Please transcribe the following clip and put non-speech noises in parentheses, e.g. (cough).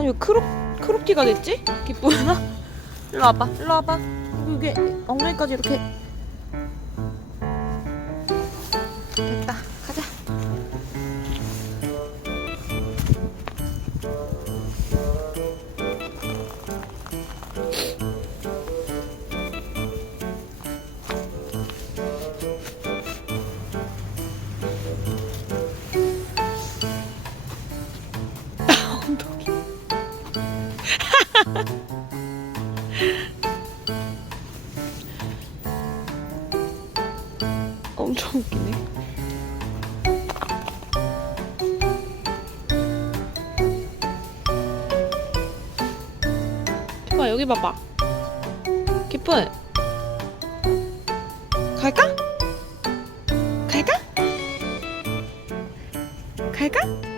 아니 왜 크롭 크롭티가 됐지? 기쁘나? 일로 와봐. 일로 와봐. 이게 엉덩이까지 이렇게 됐다. (laughs) 엄청 웃기네. 기뻐 여기 봐봐. 기뻐. 갈까? 갈까? 갈까?